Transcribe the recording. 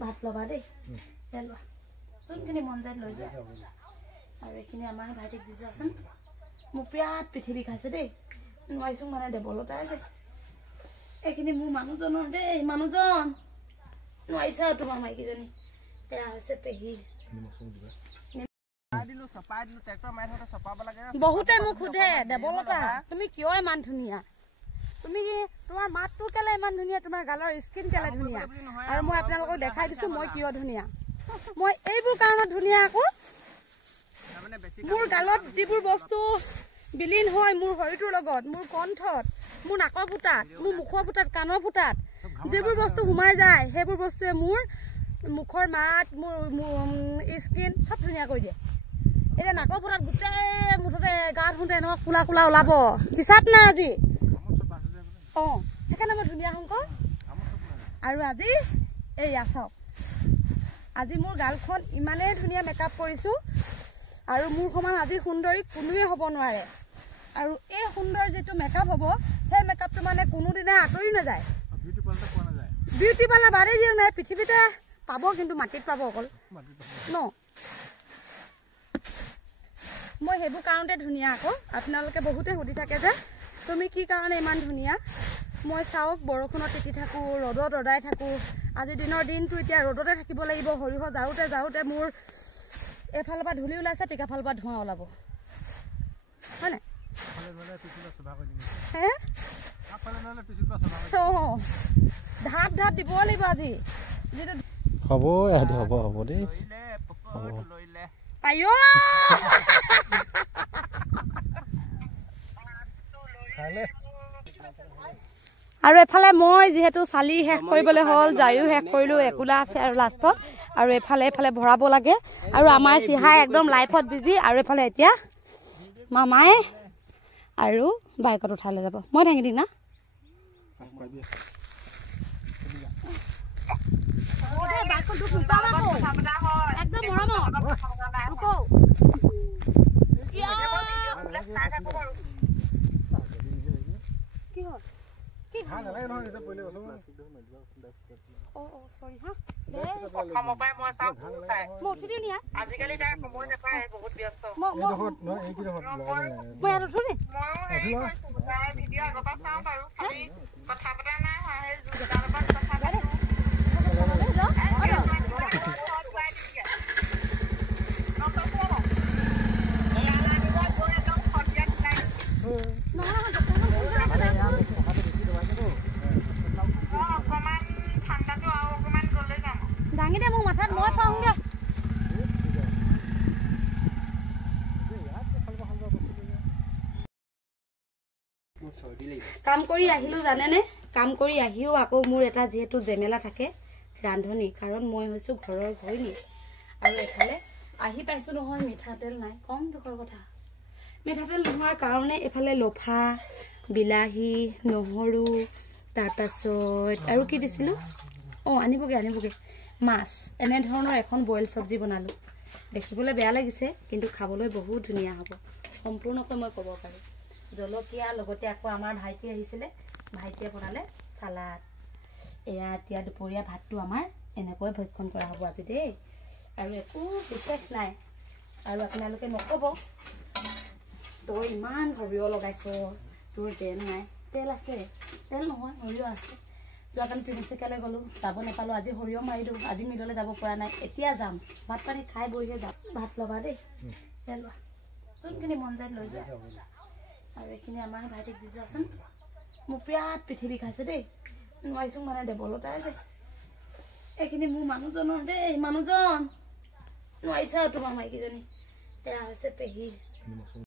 ভাত লবা দেই লোৱা যোনখিনি মন যায় লৈ যোৱা আৰু এইখিনি আমাৰ ভাইটিক দি যোৱাচোন মোক বিৰাট পৃথিৱী খাইছে দেই নোৱাৰিছোঁ মানে দেৱলতাই আছে এইখিনি মোৰ মানুহজনৰ দেই মানুহজন নোৱাৰিছে আৰু তোমাৰ মাইকীজনী এয়া হৈছে পেহী বহুতে মোক সোধে দেৱলতা তুমি কিয় ইমান ধুনীয়া তুমি তোমাৰ মাতটো কেলে ইমান ধুনীয়া তোমাৰ গালৰ স্কিন কেলে ধুনীয়া আৰু মই আপোনালোকক দেখাই দিছো মই কিয় ধুনীয়া মই এইবোৰ কাৰণত ধুনীয়া আকৌ মোৰ গালত যিবোৰ বস্তু বিলীন হয় মোৰ শৰীৰটোৰ লগত মোৰ কণ্ঠত মোৰ নাকৰ ফুটাত মোৰ মুখৰ ফুটাত কাণৰ ফুটাত যিবোৰ বস্তু সোমাই যায় সেইবোৰ বস্তুৱে মোৰ মুখৰ মাত মোৰ স্কিন চব ধুনীয়া কৰি দিয়ে এতিয়া নাকৰ ফুটাত গোটেই মুঠতে গা ধুওঁতে এনেকুৱা কোলা কোলা ওলাব হিচাপ নাই আজি সেইকাৰণে মই ধুনীয়া শংকৰ আৰু আজি এইয়া চাওক আজি মোৰ গালখন ইমানেই ধুনীয়া মেকআপ কৰিছোঁ আৰু মোৰ সমান আজি সুন্দৰী কোনোৱে হ'ব নোৱাৰে আৰু এই সুন্দৰ যিটো মেকআপ হ'ব সেই মেকআপটো মানে কোনোদিনা আঁতৰি নাযায় বিউটি পাৰ্লাৰ বাদেই যিও নাই পৃথিৱীতে পাব কিন্তু মাটিত পাব অকল ন মই সেইবোৰ কাৰণতে ধুনীয়া আকৌ আপোনালোকে বহুতে সুধি থাকে যে তুমি কি কাৰণে ইমান ধুনীয়া মই চাওক বৰষুণত তিতি থাকোঁ ৰ'দত ৰদাই থাকোঁ আজি দিনৰ দিনটো এতিয়া ৰ'দতে থাকিব লাগিব সৰিয়হ যাওঁতে যাওঁতে মোৰ এফালৰ পৰা ধূলি ওলাইছে টিকাফালৰ পৰা ধোঁৱা ওলাব হয় নাই ধাপ ধাপ দিব লাগিব আজি হ'ব হ'ব হ'ব দেই আইও আৰু এফালে মই যিহেতু চালি শেষ কৰিবলৈ হ'ল জাৰিও শেষ কৰিলোঁ একোলা আছে আৰু লাষ্টত আৰু এফালে ভৰাব লাগে আৰু আমাৰ চিহাই একদম লাইফত বিজি আৰু এফালে এতিয়া মামাই আৰু বাইকত উঠাই লৈ যাব মই দাঙি দিম না আজিকালি তাৰ সময় নাপায় বহুত ব্যস্ত ভিডিঅ' আগৰ পৰা চাওঁ বাৰু খালি কথা পতা নাই দাঙি দে মোৰ মাথাত মই পাওঁগে কাম কৰি আহিলো জানেনে কাম কৰি আহিও আকৌ মোৰ এটা যিহেতু জেমেলা থাকে ৰান্ধনি কাৰণ মই হৈছোঁ ঘৰৰ গৃহিণী আৰু এফালে আহি পাইছোঁ নহয় মিঠাতেল নাই কম দুখৰ কথা মিঠাতেল নোহোৱাৰ কাৰণে এফালে লফা বিলাহী নহৰু তাৰপাছত আৰু কি দিছিলোঁ আনিবগে মাছ এনেধৰণৰ এখন বইল চব্জি বনালোঁ দেখিবলৈ বেয়া লাগিছে কিন্তু খাবলৈ বহুত ধুনীয়া হ'ব সম্পূৰ্ণকৈ মই ক'ব পাৰোঁ জলকীয়া লগতে আকৌ আমাৰ ভাইটি আহিছিলে ভাইটিয়ে বনালে চালাড এয়া এতিয়া দুপৰীয়া ভাতটো আমাৰ এনেকৈ ভক্ষণ কৰা হ'ব আজি দেই আৰু একো বিশেষ নাই আৰু আপোনালোকে নক'ব তই ইমান সৰিয়হ লগাইছ তোৰ তেল নাই তেল আছে তেল নহয় সৰিয়হ আছে যোৱাকালি তিনিচুকীয়ালৈ গ'লোঁ যাব নাপালোঁ আজি সৰিয়হ মাৰি দিওঁ আজি মিললৈ যাব পৰা নাই এতিয়া যাম ভাত পানী খাই বহিহে যাম ভাত ল'বা দেই তেল লোৱা যোনখিনি মন যায় লৈ যোৱা আৰু এইখিনি আমাৰ ভাইটিক দি যোৱাচোন মোক বিৰাট পৃথিৱী খাইছে দেই নোৱাৰিছোঁ মানে দেৱলতাই আছে এইখিনি মোৰ মানুহজনৰ দেই মানুহজন নোৱাৰিছে আৰু তোমাৰ মাইকীজনী এয়া হৈছে পেহী